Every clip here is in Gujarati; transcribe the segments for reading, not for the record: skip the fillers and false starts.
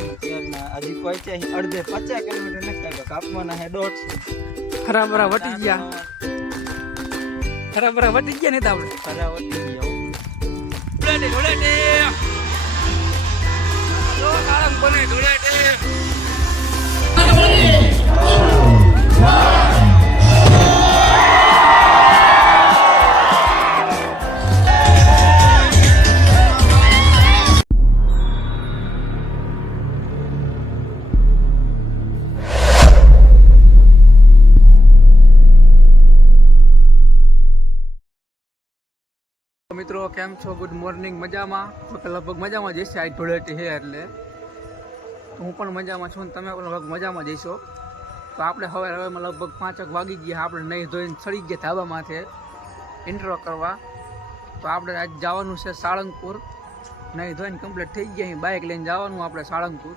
હજી પહોંચ્યા અડધે 50 કિલોમીટર નથી કાપવાના હે 150 હરાબરા વટી ગયા ને તો આપણે ખરા વટી ગયા ધોળેટે જો કાળમ બને ધોળેટે મિત્રો કેમ છો? Good morning. મજામાં તો કે લગભગ મજામાં જઈશ. આ ધૂળેટી છે એટલે હું પણ મજામાં છું ને તમે પણ લગભગ મજામાં જઈશો. તો આપણે હવેમાં લગભગ 5 વાગી ગયા. આપણે નહીં ધોઈને ચડી ગયા ધાબામાંથી ઇન્ટ્રો કરવા. તો આપણે આજ જવાનું છે સાળંગપુર. નહીં ધોઈને કમ્પ્લીટ થઈ ગયા. અહીં બાઇક લઈને જવાનું આપણે સાળંગપુર.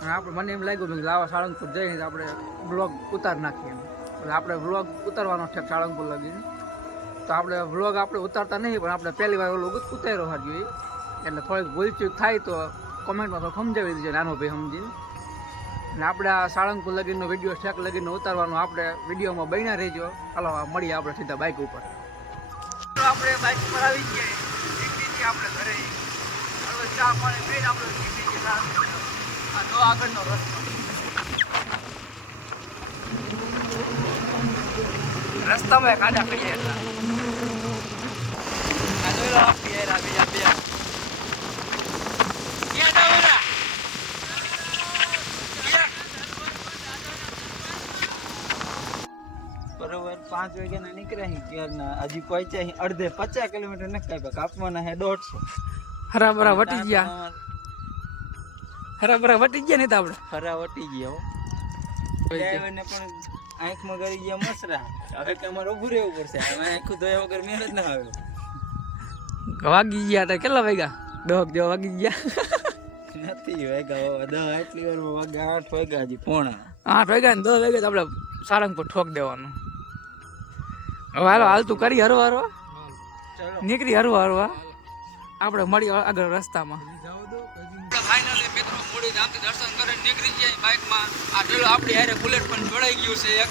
અને આપણે મને એમ લાગ્યું કે લાવા સાળંગપુર જઈને આપણે બ્લોગ ઉતાર નાખીએ. એટલે આપણે બ્લોગ ઉતારવાનો છે સાળંગપુર લગીને. તો આપણે વ્લોગ આપણે ઉતારતા નહીં, પણ આપણે પહેલી વાર વ્લોગ ઉતાર્યો હોય જોઈએ. એટલે થોડીક ભૂલચૂક થાય તો કોમેન્ટમાં તો સમજાવી દીધો નાનો ભાઈ સમજીને. અને આપણે આ સાળંગપુર લગીનનો વિડીયો શેક લગીનનો ઉતારવાનો આપણે વિડીયોમાં બન્યા રહેજો. ચાલો મળીએ આપણે સીધા બાઇક ઉપર. આપણે બાઇક પર આવી ગયા નીકળી આપણે ઘરે. હવે ચા પાણી પીને આપણે નીકળી ગયા. આ તો આગળનો રસ્તો. રસ્તામાં કાઢા કરીએ એટલા બરોબર 5 વાગ્યાના નીકળ્યા ક્યારના હજી પહોંચ્યા અડધે 50 કિલોમીટર નથી કાપવાના હે 150 હરાબરા વટી ગયા ને તો આપણે ખરા વટી ગયા ડ્રાઈવરને પણ આંખમાં ગળી ગયા મસરા. હવે કે અમારે ઉભું રહેવું પડશે. હવે આંખું ધોયા વગર મેળ જ ના આવે. વાગી ગયા તો કેટલા વાગ્યા? 10 જેવા વાગી ગયા નથી વાગ્યા 10 એટલી વાર વાગ્યા 8 વાગ્યા હજી પોણા 8 વાગ્યા ને 10 વાગ્યા તો આપણે સાળંગપુર ઠોક દેવાનું. હવે હાલતું કરી હરવા નીકળી હરવા આપણે મળી આગળ રસ્તામાં. ફાઇનલી મિત્રો મોડી ધામથી દર્શન કરીને નીકળી જાય બાઇકમાં. આ ડેલો આપણી હારે બુલેટ પણ જોડાઈ ગયું છે એક.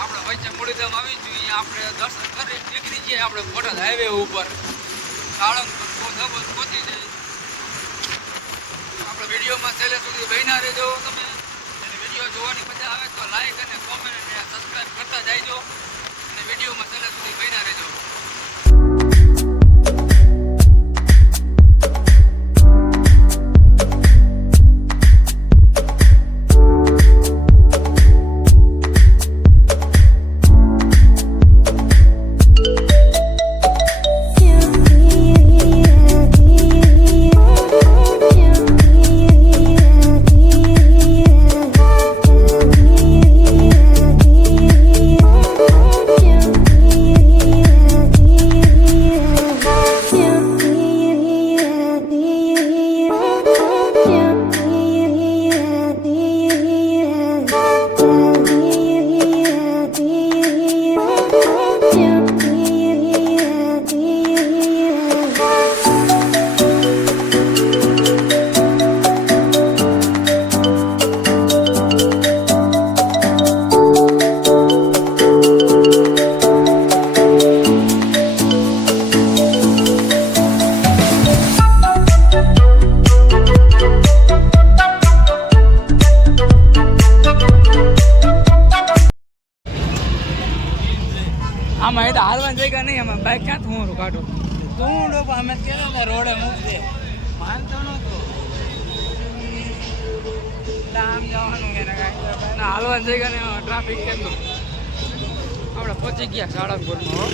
આપણે વચ્ચે મોડીધામ આવી જોઈએ. આપણે દર્શન કરી નીકળી જઈએ આપણે બોટાદ હાઈવે ઉપર સાળંગપુર પહોંચી જાય. આપણે વિડીયોમાં છેલ્લે સુધી બન્યા રહેજો. તમે વિડીયો જોવાની મજા આવે તો લાઈક અને કોમેન્ટ અને સબસ્ક્રાઈબ કરતા જાયજો. અને વિડીયોમાં છેલ્લે સુધી બન્યા રહેજો. આમાં એ તો હાલવાની જગ્યા નહીં. આમાં બાઇક ક્યાંથી હું કાઢું તું અમે કેતા રોડે મૂકજે માનતો નતો. આમ જવાનું કે હાલવાની જગ્યા નહીં. ટ્રાફિક કેટલું. આપણે પહોંચી ગયા સાળંગપુરમાં.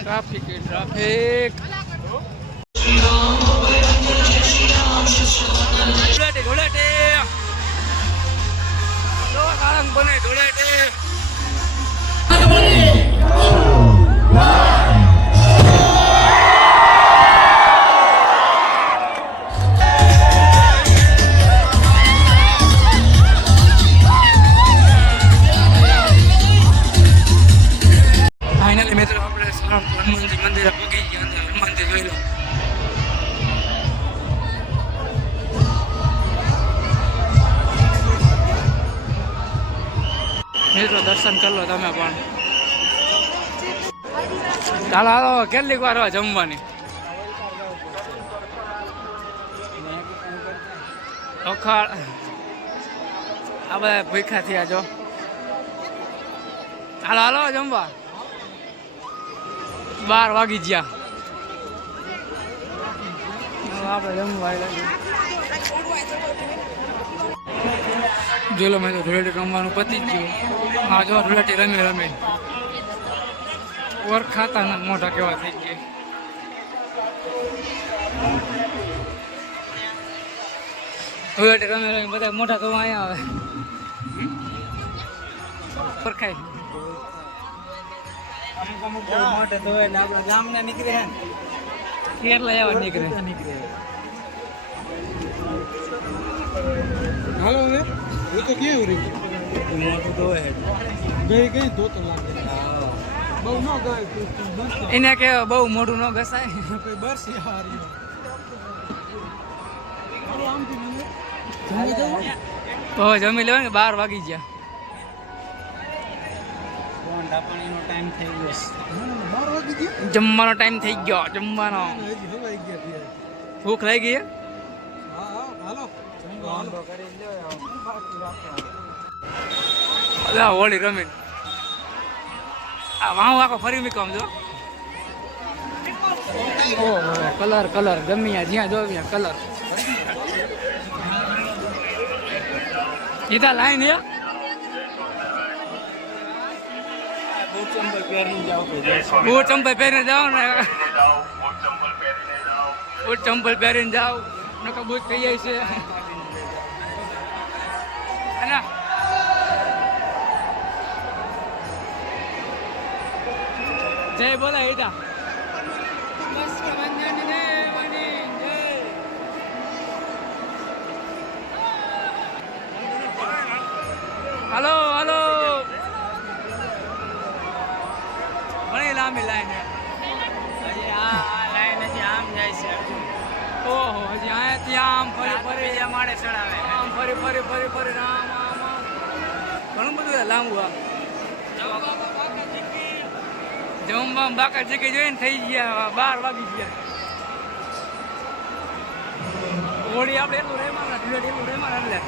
ટ્રાફિક ધૂળેટે જો સાળંગ બને ધૂળેટે. ફાઇનલી મિત્રો આપણે હનુમાનજી મંદિરે પહોંચી ગયા. દર્શન કરી લો તમે પણ. ચાલો હાલો, કેટલીક વાર હોય જમવાની. અખાડ આ બધા ભૂખા થયા જો. હાલો હાલો જમવા. 12 વાગી ગયા. આપણે જમવા જોઈ લો. મેં તો ધૂળેટી રમવાનું પતી જ ગયું. હા જો ધૂળેટી રમે વર ખાતા ના મોઢા કેવા થઈ ગયા. ધૂળેટી રમે બધા મોઢા તો અહીંયા આવે પરખાય. અમુક મોટે ધોવે ને આપણા ગામના નીકળે હે ને કેટલા એવા નીકળે. હાલો હવે એ તો કેવું રહી મોટું ધોવે હે ગઈ તો લાગે બહુ ન ગઈ એને કે બહુ મોઢું ન ઘસાય. કોઈ બરસી હારી તો જમી લેવા ને 12 વાગી ગયા. પાણીનો ટાઈમ થઈ ગયો. 12 વાગી ગયા. જમવાનો ટાઈમ થઈ ગયો. જમવાનો હજી હવાઈ ગયા. ભૂખ લાગી ગઈ. હા હાલો કરી લ્યો બાકી રાખો. અલા હોળી રમીને આ વાહ આખો ફરી મૂકમ જો. ઓહો કલર ગમ્યા જ્યાં જો ત્યાં કલર. ઈતા લાઈન હે. બૂટ ચંપલ પહેરીને જાવ કે બૂટ ચંપલ પહેરીને જાઓ ને. બૂટ ચંપલ પહેરીને જાઓ નકર બૂટ થઈ જાય છે. અને જય બોલા ઈતા. હાલો હાલો ઘણી લાંબી લાઈન છે. હજી આ લાઈન હજી આમ જાય છે. ઓહો હજી અહીંયા ત્યાં આમ ફરી ફરી બીજા માળે ચડાવે. આમ ફરી આમ ઘણું બધું લાંબુ. આ જમવા બાકા ચીકી જોઈને થઈ ગયા 12 વાગી ગયા. હોળી આપણે એટલું રહેવાના એટલું રહેવાના એટલે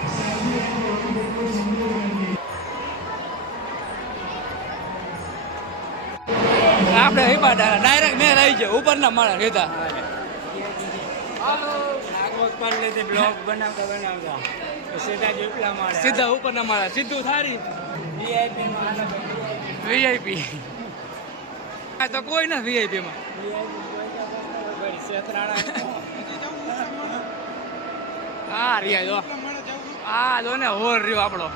આપણે હિપા ડાયરેક્ટ મેં રહી જાય ઉપરના માળા રહેતા. આગવત પર લેતે બ્લોગ બનાવતા સીધા જેટલા માળે સીધા ઉપરના માળા સીધું થારી વીઆઈપી માં વીઆઈપી. આ તો કોઈ ના વીઆઈપી માં. હા રિયા જો આ જો ને હોર રહ્યો આપણો.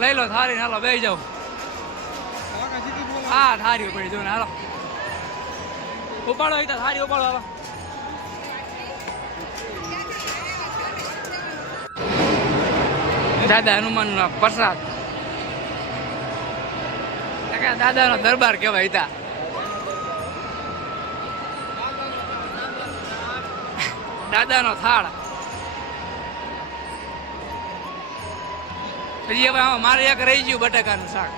લઈ લો થારી હાલો બે જાવ. હા થારી પડી જો ને હાલો ઉપાડો ઈતા થારી ઉપાડો હાલો. દાદા હનુમાન નો પ્રસાદ. દાદા નો દરબાર કેવાય તા. દાદા નો થાળ. પછી હવે મારે એક રહી ગયું બટાકાનું શાક.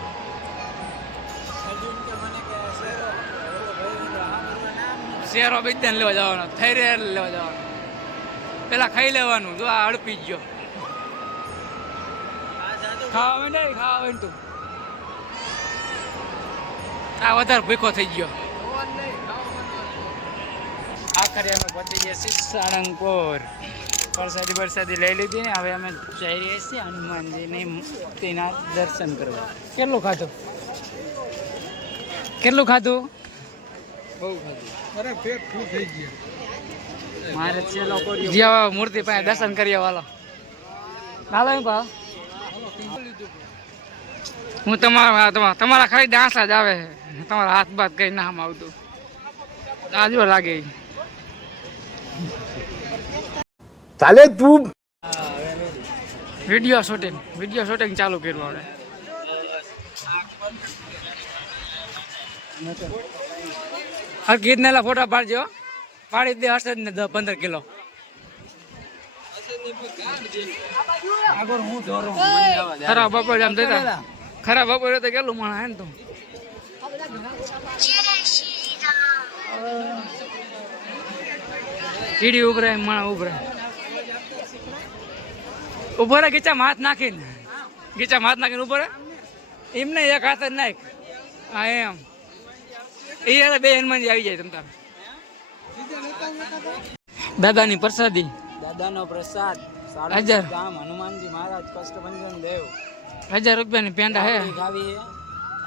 શેરો બિદ્દાને લેવા જવાનો થઈ રે લેવા જવાનો. પેલા ખાઈ લેવાનું જો આ અડપી ગયો. ખાવા નહીં ખાવા તું આ વધારે ભૂખો થઈ ગયો. આખરે અમે પહોંચી ગયા છીએ સાળંગપુર. વરસાદી લઈ લીધી ને હવે અમે જઈ રહ્યા છીએ હનુમાનજીની તેના દર્શન કરવા. કેટલું ખાધું કેટલું ખાધું? બહુ ખાધું. અરે પેટ ફૂલ થઈ ગયા. મારે છેલ્લો કર્યો જ્યાં મૂર્તિ પાસે દર્શન કરીએ વાલો. હાલો પા હું તમારા ખાલી ડાંસા જ આવે છે. તમારા હાથ બાત કઈ નામ આવતું આજો લાગે. ચાલે તું વિડીયો શૂટિંગ ચાલુ કર્યું આપણે. હર ગીત ને ફોટા પાડજો. પાડી દે હશે ને 10-15 કિલો. આગળ હું ધોરો મને આવા દે. ખરા બપોરે આમ દેતા ખરા બપોરે તો કેટલું માણસ હે ને તો કીડી ઉભરાય માણસ ઉભરાય ઉભો રે ગીચામાં હાથ નાખીને ઉભો રે એમને એક હાથ જ નાખ હા એમ એ બે હનુમાનજી આવી જાય તમ તાર દાદાની પ્રસાદી દાદાનો પ્રસાદ 1000 ગામ હનુમાનજી મહારાજ કષ્ટભંજન દેવ 1000 રૂપિયાની પેંડા હે ગાવી હે.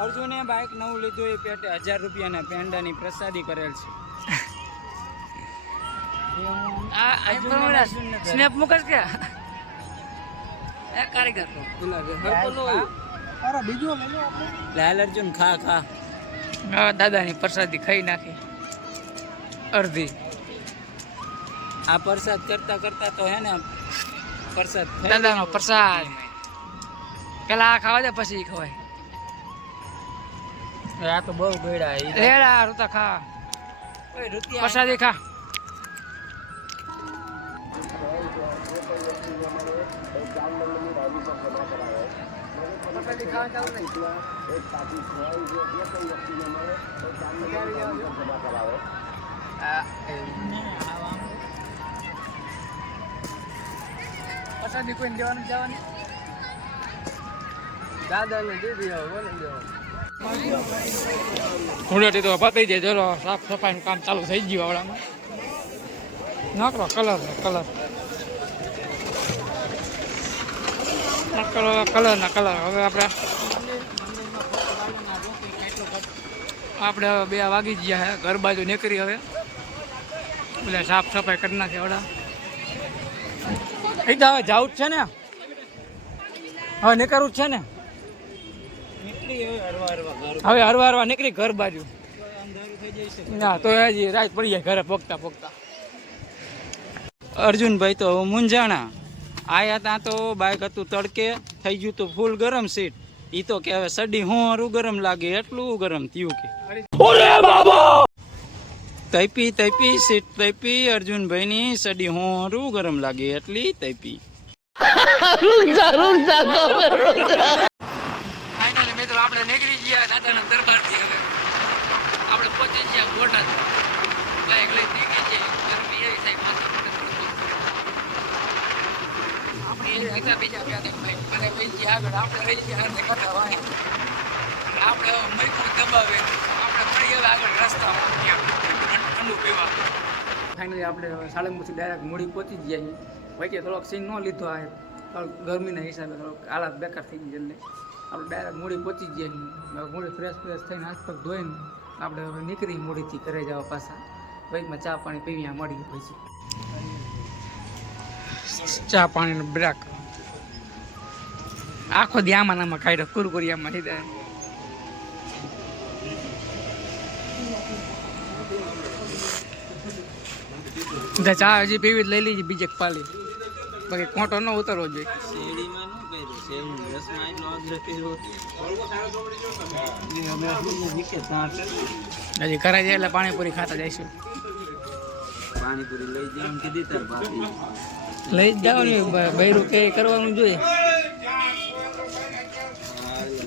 અર્જુને બાઇક નવું લીધું એ પેટે 1000 રૂપિયાના પેંડાની પ્રસાદી કરેલ છે. સ્નેપ મુકસ કે એ કારીગર અરે બીજો લઈ લો આપણે. લાલ અર્જુન ખા ખા. દાદાની પ્રસાદી ખાઈ નાખી અડધી આ પ્રસાદ કરતા કરતા તો હે ને પ્રસાદ થઈ દાદાનો પ્રસાદ પેલા આ ખાવા દે પછી ખવાય જાય. આ તો બહુ ગયડા લેડા રૂતા ખા પ્રસાદી ખા પ્રસાદી કોઈ દેવાનું જવાની દાદાને દીધી હવે બોલી દેવા. ધૂળેટી તો પતી જાય ચલો સાફ સફાઈનું કામ ચાલુ થઈ ગયું આવડામાં નાખો કલર હવે આપણે હવે 2 વાગી ગયા હે ઘર બાજુ નીકળી હવે એટલે સાફ સફાઈ કરી નાખી આવડા એ તો હવે જવું જ છે ને હવે નીકળવું જ છે ને હવે હરવા નીકળી ઘર બાજુ ના તો હજી રાત પડી જાય ઘરે પોગતા અર્જુનભાઈ તો મૂંઝાણા આયા ત્યાં તો બાઇક હતું તડકે થઈ ગયું તો ફૂલ ગરમ સીટ ઈ તો કે હવે સડી હોરું ગરમ લાગે એટલું ગરમ થયું કે તૈપી સીટ તૈપી અર્જુનભાઈની સડી હોરું ગરમ લાગે એટલી તૈપી. ફાઇનલી મિત્રો આપણે નીકળી ગયા દાદાના દરબારથી હવે આપણે પહોંચી ગયા બોટાદ બાઈક લઈ નીકળી ગયા ગરમી એવી થાય આપણે એ હતા બીજા બે બાઈક મને ભાઈ ગયા આગળ આપણે રહી ગયા હાથે કરતા વાય આપણે મૈકું દબાવે આપણે ફરી હવે આગળ રસ્તામાં ઠંડુ પીવા ફાઇનલી આપણે સાળંગપુરથી ડાયરેક્ટ મૂડી પહોંચી ગયા છીએ વચ્ચે થોડોક સીન ન લીધો આ ગરમીના હિસાબે થોડોક હાલત બેકાર થઈ ગઈ એટલે આપણે ડાયરેક્ટ મૂડી પહોંચી ગયા છીએ મૂડી ફ્રેશ થઈને હાથ પગ ધોઈને આપણે હવે નીકળી મૂડીથી ઘરે જવા પાછા બાઈકમાં ચા પાણી પીવ્યા મળી પછી ચા પાણીનો બ્રેક આખો દી આમાં નામાં ખાઈ રહ્યો કુરકુરિયામાં સીધા ચા હજી પીવી લઈ લીધી બીજે પાલી બાકી કોટો ન ઉતરવો જોઈએ હજી ઘરે જાય એટલે પાણીપુરી ખાતા જઈશું પાણીપુરી લઈ જવાનું કીધી તાર ભાભી લઈ જ જાવ ને બૈરું કે કરવાનું જોઈએ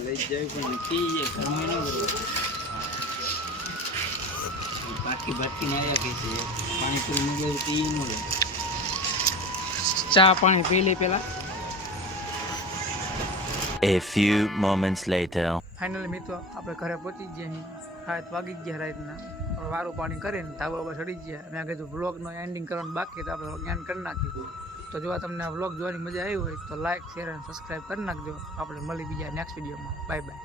લઈ જાય પણ પીએ ઘરમાં ન બાકી ના આવ્યા કે છે પાણીપુરી મંગાવ્યું પી ન લે ચા પાણી પી લે પેલા A few moments later. Finally મિત્રો આપણે ઘરે પહોંચી ગયા રાત વાગી ગયા રાતના વારું પાણી કરીને ધાબા પર ચડી ગયા મેં કીધું વ્લોગનો એન્ડિંગ કરવાનું બાકી તો આપણે જ્ઞાન કરી નાખ્યું તો જો તમને આ વ્લોગ જોવાની મજા આવી હોય તો લાઈક શેર અને સબસ્ક્રાઈબ કરી નાખજો આપણે મળી બીજા નેક્સ્ટ વિડીયોમાં બાય બાય